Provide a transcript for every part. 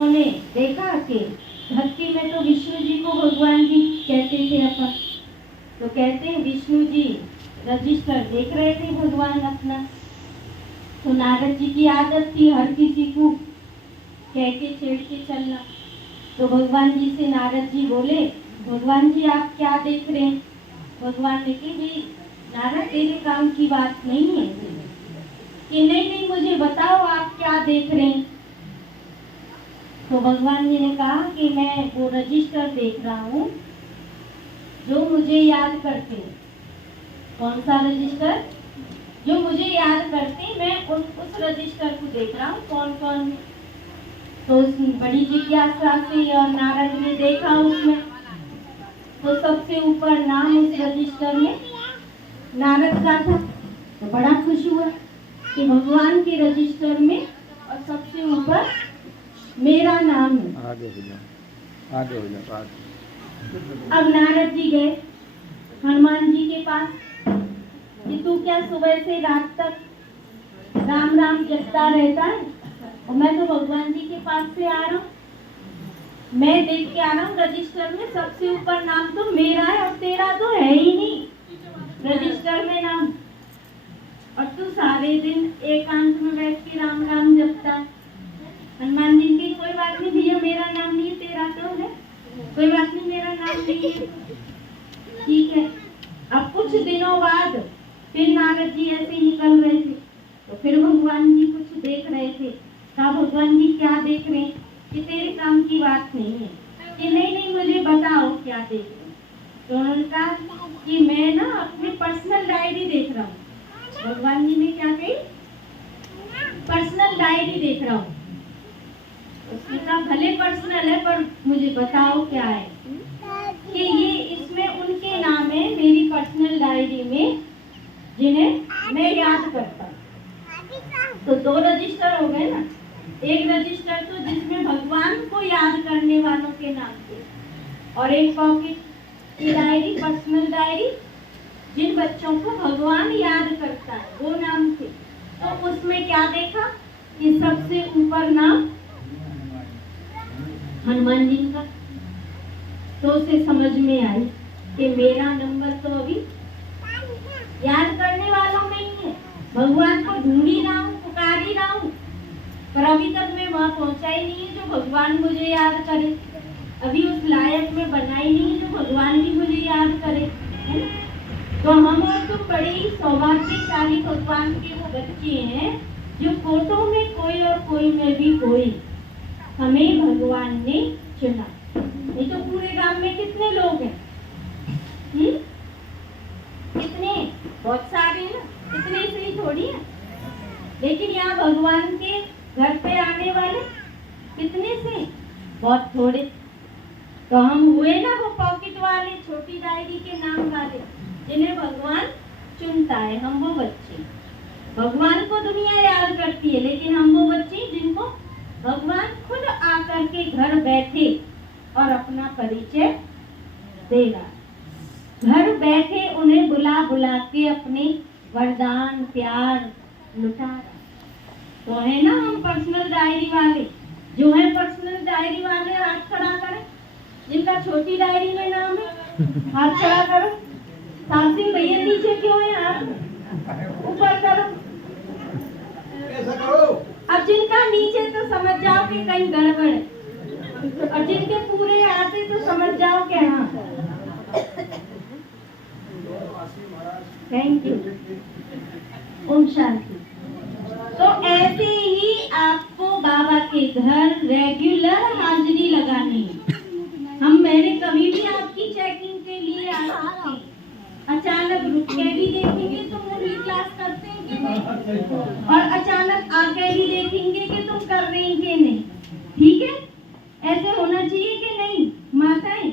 ने देखा कि भक्ति में तो विष्णु जी को भगवान जी कहते थे अपन, तो कहते हैं विष्णु जी रजिस्टर देख रहे थे भगवान अपना। तो नारद जी की आदत थी हर किसी को कह के छेड़ के चलना। तो भगवान जी से नारद जी बोले, भगवान जी आप क्या देख रहे हैं? भगवान ने कहा भाई नारद तेरे काम की बात नहीं है कि नहीं मुझे बताओ आप क्या देख रहे हैं। तो भगवान जी ने कहा कि मैं वो रजिस्टर देख रहा हूँ जो मुझे याद करते हैं। कौन सा रजिस्टर? जो मुझे याद करते, मैं उस रजिस्टर को देख रहा हूँ कौन कौन। तो बड़ी जिज्ञासा से नारद ने देखा उसमें, तो सबसे ऊपर नाम उस रजिस्टर में नारद का था। तो बड़ा खुश हुआ कि भगवान के रजिस्टर में और सबसे ऊपर मेरा नाम है। आगे हो जाओ। अब नारद जी गए हनुमान जी के पास कि तू क्या सुबह से रात तक राम राम जपता रहता है? और मैं तो भगवान जी के पास से आ रहा हूँ, मैं देख के आ रहा हूँ रजिस्टर में सबसे ऊपर नाम तो मेरा है और तेरा तो है ही नहीं रजिस्टर में नाम। और तू सारे दिन एकांत में बैठ के राम राम जपता है। हनुमान जी की कोई बात नहीं भैया, मेरा नाम नहीं, तेरा तो है, कोई बात नहीं, मेरा नाम नहीं है। ठीक है। अब कुछ दिनों बाद फिर नारद जी ऐसे निकल रहे थे, तो फिर भगवान जी कुछ देख रहे थे। कहा भगवान जी क्या देख रहे हैं? कि तेरे काम की बात नहीं है। कि नहीं मुझे बताओ क्या देख रहे हैं। तो उन्होंने कहा कि मैं ना अपनी पर्सनल डायरी देख रहा हूँ। भगवान जी ने क्या कही? पर्सनल डायरी देख रहा हूँ। उसने कहा भले पर्सनल है पर मुझे बताओ क्या है। कि ये इसमें उनके नाम है मेरी पर्सनल डायरी में जिन्हें मैं याद करता हूँ। तो दो रजिस्टर हो गए ना, एक रजिस्टर तो जिसमें भगवान को याद करने वालों के नाम थे, और एक पॉकेट की डायरी, पर्सनल डायरी जिन बच्चों को भगवान याद करता है वो नाम थे। तो उसमें क्या देखा कि सबसे ऊपर नाम हनुमान जी का। तो उसे समझ में आई कि मेरा नंबर तो अभी याद करने वालों में ही है। भगवान को ढूंढी रहा हूँ, पुकारी रहा हूँ, पर अभी तक मैं वहां पहुंचा ही नहीं है जो भगवान मुझे याद करे। अभी उस लायक में बना ही नहीं जो भगवान भी मुझे याद करे, है ना? तो हम और तुम बड़े ही सौभाग्यशाली भगवान के वो बच्चे हैं जो फोटो में कोई और कोई में भी कोई हमें भगवान ने चुना। नहीं तो पूरे गांव में कितने लोग हैं? कितने? बहुत सारे हैं ना, इतने से ही थोड़ी है। लेकिन यहाँ भगवान के घर पे आने वाले कितने से? बहुत थोड़े। तो हम हुए ना वो पॉकेट वाले, छोटी डायरी के नाम वाले जिन्हें भगवान चुनता है। हम वो बच्चे, भगवान को दुनिया याद करती है, लेकिन हम वो बच्चे जिनको भगवान खुद आकर के घर बैठे और अपना परिचय देगा। घर बैठे उन्हें बुला बुला के अपने वरदान प्यार लुटा। तो है ना हम पर्सनल डायरी वाले। जो है पर्सनल डायरी वाले हाथ खड़ा करें, जिनका छोटी डायरी में नाम है हाथ खड़ा करो। साहसी भैया नीचे क्यों है? हाथ ऊपर करो। अब जिनका नीचे तो समझ जाओ कि कहीं गड़बड़ है, और जिनके पूरे आते तो समझ जाओ कि हाँ। Thank you. ओम शांति। तो ऐसे ही आपको बाबा के घर रेगुलर हाजिरी लगानी है। मैंने कभी भी आपकी चेकिंग के लिए आ सकते हैं, अचानक रुक के भी देखेंगे तो मुरली क्लास करते हैं कि नहीं, और अचानक आके भी देखेंगे कि तुम कर रहे हैं कि नहीं। ठीक है? ऐसे होना चाहिए कि नहीं माताएं?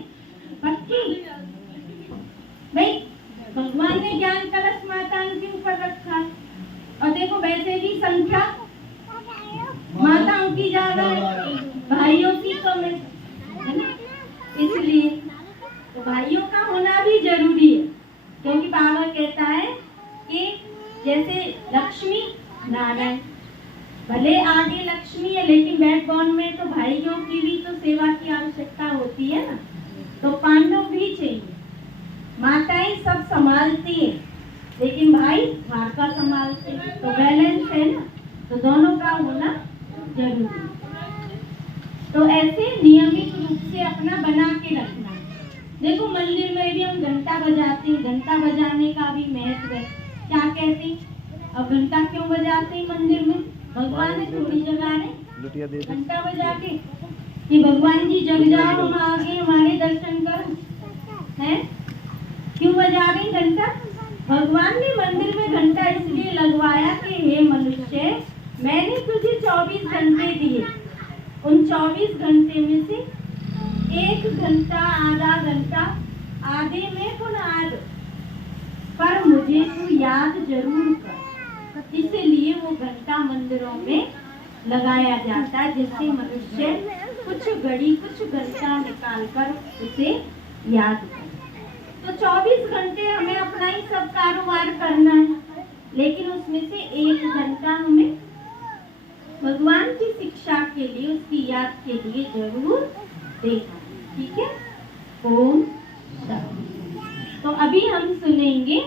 पक्की? भाई भगवान ने ज्ञान कलश माताओं के ऊपर रखा है, और देखो वैसे भी संख्या माताओं की ज्यादा है, भाइयों की कम है ना? इसलिए तो भाइयों का होना भी जरूरी है, क्योंकि बाबा कहता है कि जैसे लक्ष्मी नारायण, भले आगे लक्ष्मी है लेकिन बैकबोन में तो भाई भाइयों की भी तो सेवा की आवश्यकता होती है ना, तो पांडव भी चाहिए। माताएं सब संभालती है, लेकिन भाई घर का संभालते हैं, तो बैलेंस है ना, तो दोनों का होना जरूरी है। तो ऐसे नियमित रूप से अपना बना के रखना है। देखो मंदिर में भी हम घंटा बजाते हैं, घंटा बजाने का भी महत्व है। क्या कहते हैं, अब घंटा क्यों बजाते हैं मंदिर में? भगवान है थोड़ी जगह है घंटा बजा के कि भगवान जी जग जाओ, हम आगे हमारे दर्शन करो, हैं? क्यों बजा रहे हैं घंटा? भगवान ने मंदिर में घंटा इसलिए लगवाया कि हे मनुष्य, मैंने तुझे 24 घंटे दिए, उन 24 घंटे में से 1 घंटा, आधा घंटा, आधे में गुण आध, पर मुझे तू याद जरूर कर। इसलिए वो घंटा मंदिरों में लगाया जाता है, जिससे मनुष्य कुछ घड़ी, कुछ घंटा निकाल कर उसे याद करे। तो 24 घंटे हमें अपना ही सब कारोबार करना है, लेकिन उसमें से 1 घंटा हमें भगवान की शिक्षा के लिए, उसकी याद के लिए जरूर देना है। ठीक है? ओम शांति। तो अभी हम सुनेंगे